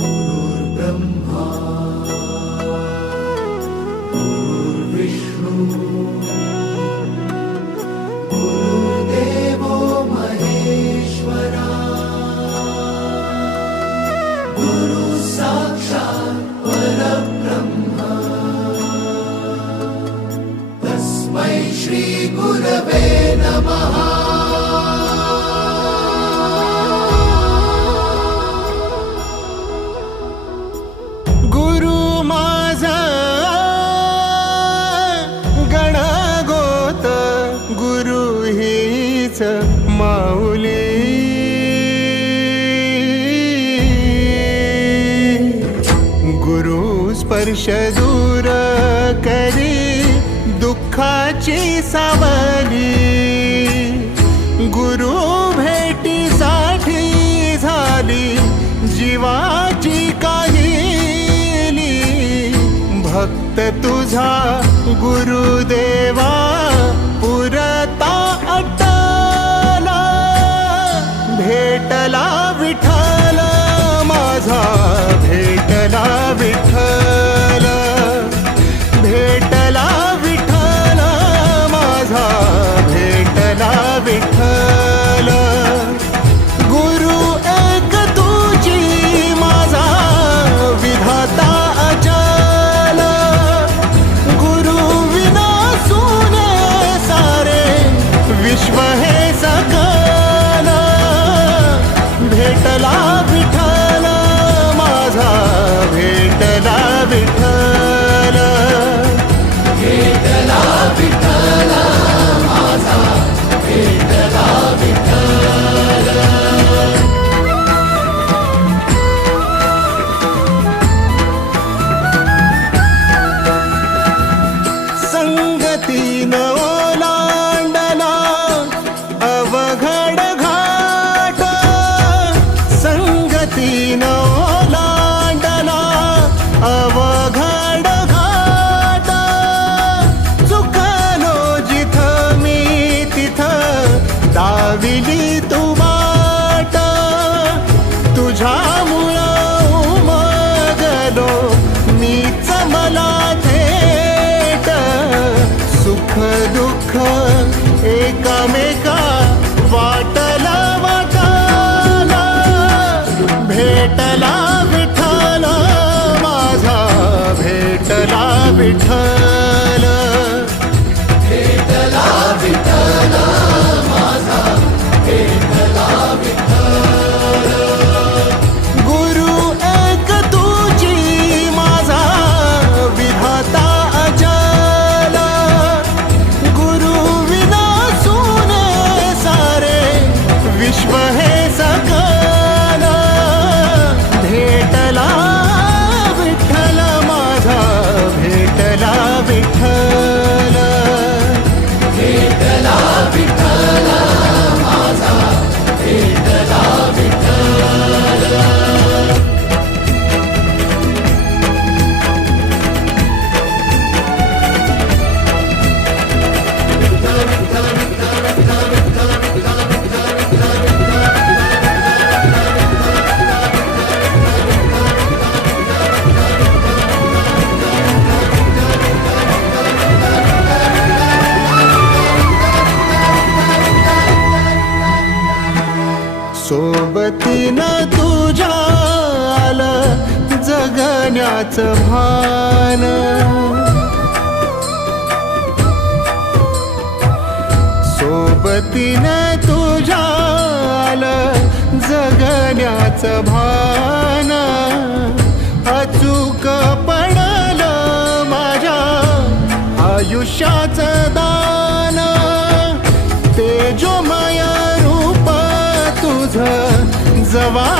गुरुर्ब्रह्मा गुरुर्विष्णू गुरुर्देवो महेश्वरा गुरु साक्षात् परब्रह्म तस्मै श्री गुरवे नमः। माऊली गुरु स्पर्श दूर करी दुःखाची सावली, गुरु भेटीसाठी झाली जीवाची काहिली। भक्त तुझा गुरुदेवा पुरता भेटला विठ्ठल माझा, भेटला विठ्ठल, भेटला विठ्ठल माझा, भेटला विठ्ठल। गुरु एक तुझी माझा विधाता अचल, गुरु विना सुने सारे विश्व हे सकल। भेटला विठ्ठल माझा, भेटला विठ्ठल, भेटला विठ्ठल माझा, भेटला विठ्ठल। संगतीन ओलांडला अवघड घाट, संगतीन ओलांडला अवघड घाट। चुकलो जिथं मी तिथं दाविली तू वाट, तुझ्यामुळं उमगलो मीच मला थेट। सुख दुःख एकामेका वाटला वाटाला, भेटला विठ्ठल माझा, भेटला विठ्ठल, भेटला विठ्ठल माझा, भेटला विठ्ठल। गुरु एक तुझी माझा विधाता अचल, गुरु विना सुने सारे विश्व हे सकल। भेटला विठ्ठल माझा, भेटला विठ्ठल, भेटला विठ्ठल माझा, भेटला विठ्ठल। सोबतीनं तुझ्या आलं जगण्याचं भान, सोबतीनं तुझ्या आलं जगण्याचं भान। अचूक पडलं माझ्या आयुष्याचं दान, तेजोमय रूप तुझं जवा